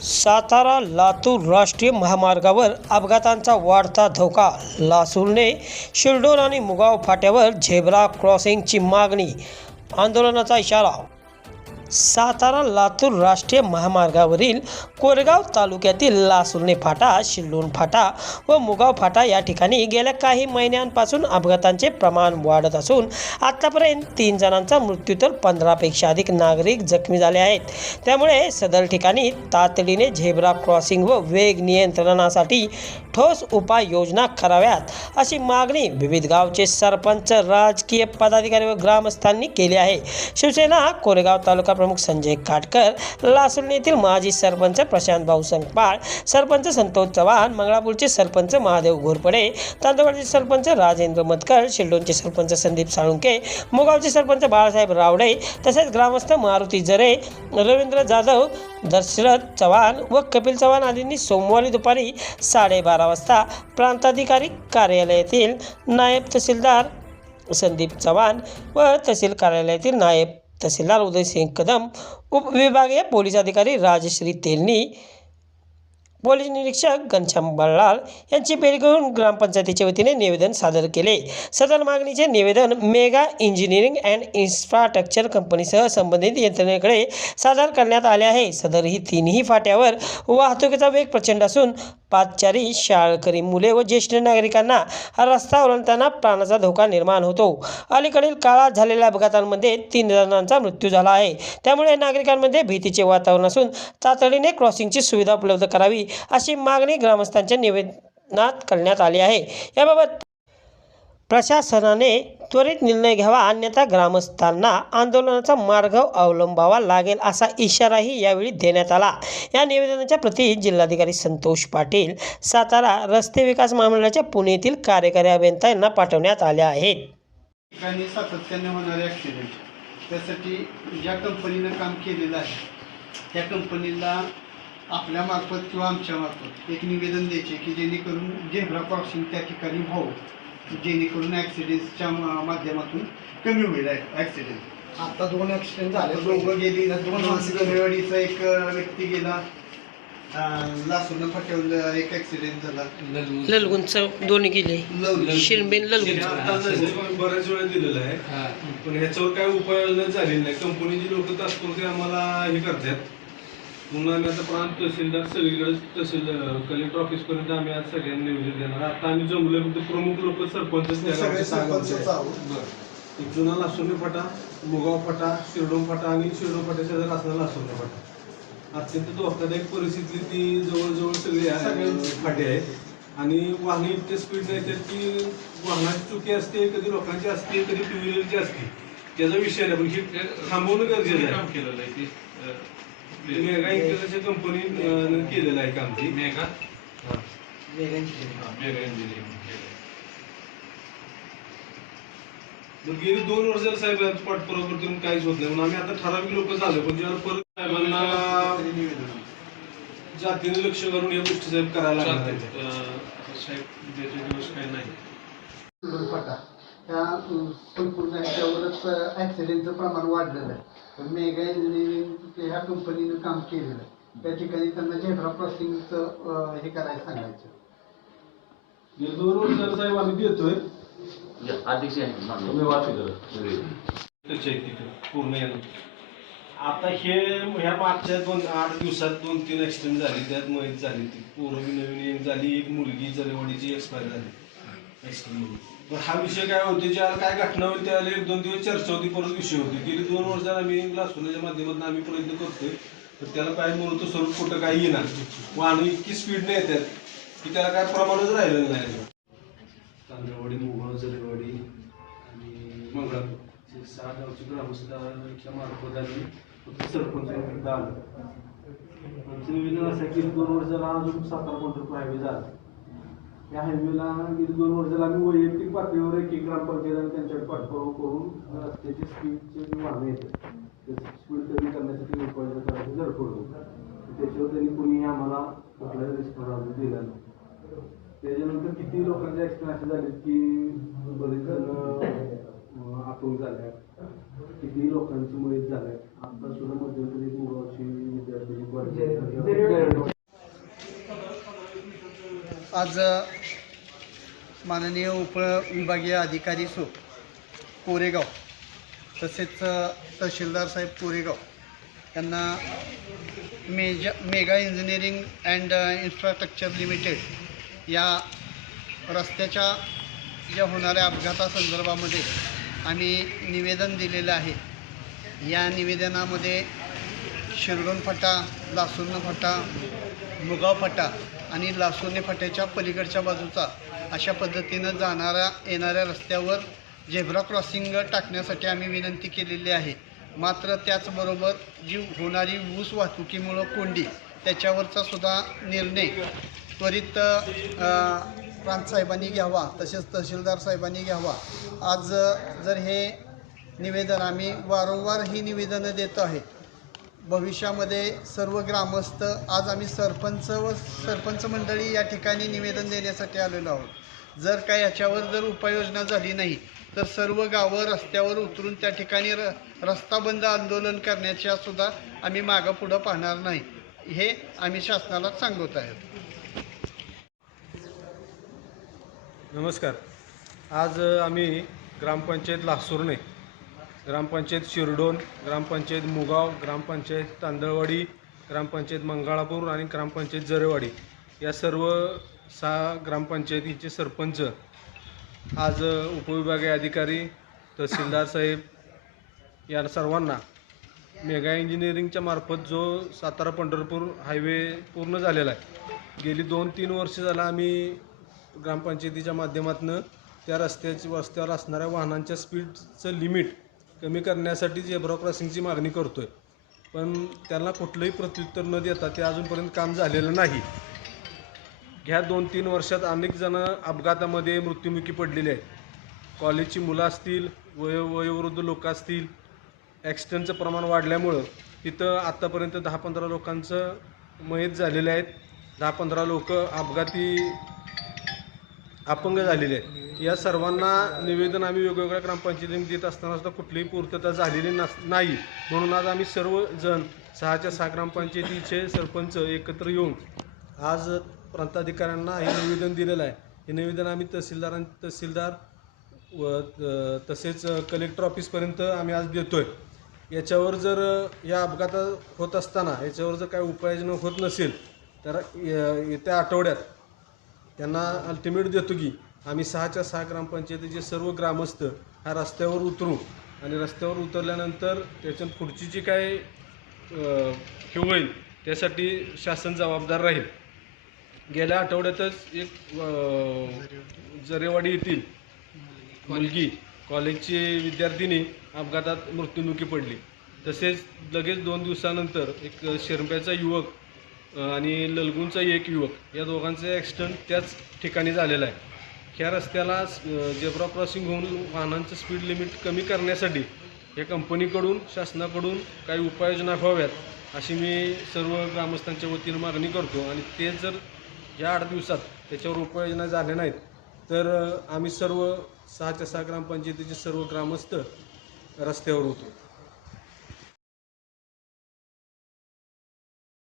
सातारा लातूर राष्ट्रीय महामार्गावर अपघातांचा वाढता धोका. लासूरने शिरडोन आणि मुगाव फाट्यावर झेब्रा क्रॉसिंगची मागणी, आंदोलनाचा इशारा. सातारा लातूर राष्ट्रीय महामार्गावरील कोरेगाव तालुक्यातील लासूरने फाटा, शिरडोन फाटा व मुगाव फाटा या ठिकाणी गेल्या काही महिन्यांपासून अपघातांचे प्रमाण वाढत असून आतापर्यंत 3 जणांचा मृत्यू तर 15पेक्षा अधिक नागरिक जखमी झाले आहेत. त्यामुळे सदर ठिकाणी तातडीने झेब्रा क्रॉसिंग व वेग नियंत्रणासाठी ठोस उपाययोजना कराव्यात, अशी मागणी विविध गावचे सरपंच, राजकीय पदाधिकारी व ग्रामस्थांनी केली आहे. शिवसेना कोरेगाव तालुका प्रमुख संजय काटकर, लासूर येथील माजी सरपंच प्रशांत भाऊ संकपाळ, सरपंच संतोष चव्हाण, मंगळापूरचे सरपंच महादेव घोरपडे, तांदूळचे सरपंच राजेंद्र मतकर, शिरडोनचे सरपंच संदीप साळुंके, मुगावचे सरपंच बाळासाहेब रावडे तसेच ग्रामस्थ मारुती जरे, रवींद्र जाधव, दशरथ चव्हाण व कपिल चव्हाण आदींनी सोमवारी दुपारी 12:30 वाजता प्रांताधिकारी कार्यालयातील नायब तहसीलदार संदीप चव्हाण व तहसील कार्यालयातील नायब तहसीलदार उदयसिंह कदम, उपविभागीय पोलीस अधिकारी राजश्री तेलनी, पोलीस निरीक्षक घनश्याम बल्लाळ यांची भेट घेऊन ग्रामपंचायतीच्या वतीने निवेदन सादर केले. सदर मागणीचे निवेदन मेगा इंजिनिअरिंग अँड इन्फ्रास्ट्रक्चर कंपनीसह संबंधित यंत्रणेकडे सादर करण्यात आले आहे. सदर ही 3ही फाट्यावर वाहतुकीचा वेग प्रचंड असून पादचारी, शाळकरी मुले व ज्येष्ठ नागरिकांना रस्ता ओलांडताना प्राणाचा धोका निर्माण होतो. अलीकडील काळात झालेल्या अपघातांमध्ये 3 जणांचा मृत्यू झाला आहे. त्यामुळे नागरिकांमध्ये भीतीचे वातावरण असून तातडीने क्रॉसिंगची सुविधा उपलब्ध करावी, अशी मागणी ग्रामस्थांच्या निवेदनात करण्यात आली आहे. याबाबत प्रशासनाने त्वरित निर्णय घ्यावा, अन्यथा ग्रामस्थांना आंदोलनाचा मार्ग अवलंबावा लागेल, असा इशाराही यावेळी देण्यात आला. या निवेदनाच्या प्रती जिल्हाधिकारी संतोष पाटील, सातारा रस्ते विकास महामंडळाच्या पुणे येथील कार्यकारी अभियंता यांना पाठवण्यात आल्या आहेत. सातत्याने होणारे ॲक्सिडेंट, त्यासाठी ज्या कंपनीनं काम केलेलं आहे त्या कंपनीला आपल्या मार्फत किंवा आमच्या मार्फत एक निवेदन द्यायचे की जेणेकरून झेब्रा क्रॉसिंग त्या ठिकाणी व्हावं, जेणेकरून ॲक्सिडेंटच्या माध्यमातून कमी होईल ॲक्सिडेंट. आता 2 ॲक्सिडेंट झाले, दोघं गेली. 2 गणेवाडीचा एक व्यक्ती गेला, लासूरनं फाट्यावर एक ॲक्सिडेंट झाला, ललगुणचं दोन्ही गेले, शिरबेन ललगुण बऱ्याच वेळा दिलेलं आहे, पण ह्याच्यावर काय उपाययोजना झालेली नाही. कंपनीची लोक तात्पुरते आम्हाला हे करतात, म्हणून आम्ही आता प्रांत तहसीलदार सगळीकडे तहसील कलेक्टर ऑफिसपर्यंत आम्ही आज सगळ्यांनी नियोजन देणार. आता आम्ही जमले फक्त प्रमुख लोक सरपंच एक जुना लासूरने फाटा, मुगाव फाटा, शिरडोन फाटा आणि शिरडोन फाट्याच्या शेजारी असणारा लासूरने फाटा. अत्यंत धोकादायक परिस्थितीतली ती जवळजवळ सगळे फाटे आहेत आणि वाहने इतके स्पीड नाही तर की वाहनाची चुकी असते, कधी लोकांची असते, कधी 2 व्हीलरची असते. त्याचा विषय नाही, पण हे थांबवणं गरजेचं आहे. केलेलं आहे ते मेगा इंजिनिअरिंगच्या कंपनीने केलेलं आहे काम. ते मेगा इंजिनिअरिंग गेली 2 वर्षाला साहेब पाठपुरावा करून काहीच होत नाही, म्हणून आम्ही आता ठराविक लोक झालो. पण जेव्हा परत साहेबांना जातीने लक्ष करून या गोष्टी साहेब करायला लागतात साहेब. दिवस काही नाही फाटा ह्या संपूर्ण ह्याच्यावरच ॲक्सिडेंटचं प्रमाण वाढलेलं आहे. तर मेगा इंजिनिअरिंग ह्या कंपनीनं काम केलेलं आहे, त्या ठिकाणी त्यांना झेब्रा क्रॉसिंगचं हे करायला सांगायचं. गेली 2 वर्षाला साहेब आम्ही देतोय पूर्ण येणं. आता ह्या मागच्या 8 दिवसात 2-3 ॲक्सिडेंट झाले, त्यात मयत झाली, ती पोरं नवीन एक झाली, एक मुलगी जरेवाडीची एक्सपायर झाली ॲक्सिडेंटमध्ये. हा विषय काय होते, ज्याला काय घटना होईल त्याला 1-2 दिवस चर्चा होती, परत विषय होती. गेली 2 वर्षात आम्ही लासूरच्या माध्यमातून आम्ही प्रयत्न करतोय, तर त्याला काय मूर्त स्वरूप कुठं काही येणार. वाहनं इतकी स्पीडने येतात की त्याला काय प्रमाणच राहिलं नाही. तांदळवाडी, मुगाव, जरेवाडी आणि मंगळापूर 6 गावची ग्रामस्थांच्या मार्फत आम्ही फक्त सरपंच आलं. आमचं निवेदन असं आहे की 2 वर्षाला अजून सातारा पंढरपूर हायवे झाला. या हायवेला गेली 2 वर्षाला आम्ही वैयक्तिक पातळीवर एक ग्रामपंचायत आणि त्यांच्याकडे पाठपुरावा करून रस्त्याचे स्पीडचे जे वाहनं येतात त्याची स्पीड कमी करण्यासाठी उपाययोजना करायची धडपडतो. त्याच्यावर त्यांनी कोणीही आम्हाला कुठलाही रिस्पॉन्स दिला नाही. त्याच्यानंतर किती लोकांचे ॲक्सिडेंट असे झाले की बरेच जण अपंग झाल्या, किती लोकांची मयत झाल्या. आता सुद्धा मध्यंतरी मुगावची विद्यार्थी आज माननीय उपविभागीय अधिकारी कोरेगाव तसेच तहसीलदार साहेब कोरेगाव यांना mega engineering and infrastructure limited या रस्त्याच्या ज्या होणाऱ्या अपघातासंदर्भामध्ये आम्ही निवेदन दिलेलं आहे. या निवेदनामध्ये शिरडोन फाटा, लासूर्ण फाटा, मुगाव फाटा आणि लासूर्णे फाट्याच्या पलीकडच्या बाजूचा अशा पद्धतीनं येणाऱ्या रस्त्यावर झेब्रा क्रॉसिंग टाकण्यासाठी आम्ही विनंती केलेली आहे. मात्र त्याचबरोबर जी होणारी ऊस वाहतुकीमुळं कोंडी त्याच्यावरचा सुद्धा निर्णय त्वरित प्रांतसाहेबांनी घ्यावा, तसेच तहसीलदार साहेबांनी घ्यावा. आज जर हे निवेदन आम्ही वारंवार ही निवेदनं देतो आहे. भविष्यामध्ये सर्व ग्रामस्थ आज आम्ही सरपंच मंडळी या ठिकाणी निवेदन देण्यासाठी आलेलो आहोत. जर काय याच्यावर जर उपाययोजना झाली नाही तर सर्व गावं रस्त्यावर उतरून त्या ठिकाणी रस्ता बंद आंदोलन करण्याच्या सुद्धा आम्ही मागं पुढं पाहणार नाही, हे आम्ही शासनाला सांगत आहोत. नमस्कार. आज आम्ही ग्रामपंचायत लासूर्णे, ग्रामपंचायत शिरडोन, ग्रामपंचायत मुगाव, ग्रामपंचायत तांदळवाडी, ग्रामपंचायत मंगळापूर आणि ग्रामपंचायत जरेवाडी या सर्व 6 ग्रामपंचायतीचे सरपंच आज उपविभागीय अधिकारी, तहसीलदार साहेब या सर्वांना मेगा इंजिनिअरिंगच्या मार्फत जो सातारा पंढरपूर हायवे पूर्ण झालेला आहे, गेली 2-3 वर्ष झाला आम्ही ग्रामपंचायतीच्या माध्यमातून त्या रस्त्यावर असणाऱ्या वाहनांच्या स्पीडचं लिमिट कमी करण्यासाठी झेब्रा क्रॉसिंगची मागणी करतो आहे. पण त्याला कुठलंही प्रत्युत्तर न देता ते अजूनपर्यंत काम झालेलं नाही. ह्या 2-3 वर्षात अनेक जण अपघातामध्ये मृत्युमुखी पडलेले आहेत. कॉलेजची मुलं असतील, वयोवृद्ध लोक असतील. ॲक्सिडेंटचं प्रमाण वाढल्यामुळं तिथं आत्तापर्यंत 10-15 लोकांचं मयत झालेले आहेत. 10-15 लोक अपघाती अपंग झालेले आहेत. या सर्वांना निवेदन आम्ही वेगवेगळ्या ग्रामपंचायतींनी देत असताना सुद्धा कुठलीही पूर्तता झालेली नाही. म्हणून आज आम्ही सर्वजण 6च्या 6 ग्रामपंचायतीचे सरपंच एकत्र येऊन आज प्रांताधिकाऱ्यांना हे निवेदन दिलेलं आहे. हे निवेदन आम्ही तहसीलदार व तसेच कलेक्टर ऑफिसपर्यंत आम्ही आज देतो आहे. याच्यावर जर या अपघात होत असताना याच्यावर जर काही उपाययोजना होत नसेल तर येत्या आठवड्यात त्यांना अल्टिमेट देतो की आम्ही 6च्या 6 ग्रामपंचायतीचे सर्व ग्रामस्थ ह्या रस्त्यावर उतरू आणि रस्त्यावर उतरल्यानंतर त्याच्या पुढची जी काय हे होईल त्यासाठी शासन जबाबदार राहील. गेल्या आठवड्यातच एक जरेवाडी येथील मुलगी कॉलेजची विद्यार्थिनी अपघातात मृत्युमुखी पडली. तसेच लगेच 2 दिवसानंतर एक शिरंब्याचा युवक आणि ललगुणचा एक युवक या दोघांचे ॲक्सिडेंट त्याच ठिकाणी झालेला आहे. ह्या रस्त्याला झेब्रा क्रॉसिंग होऊन वाहनांचं स्पीड लिमिट कमी करण्यासाठी या कंपनीकडून शासनाकडून काही उपाययोजना व्हाव्यात अशी मी सर्व ग्रामस्थांच्या वतीनं मागणी करतो. आणि ते जर या 8 दिवसात त्याच्यावर उपाययोजना झाल्या नाहीत तर आम्ही सर्व 6च्या 6 ग्रामपंचायतीचे सर्व ग्रामस्थ रस्त्यावर होतो.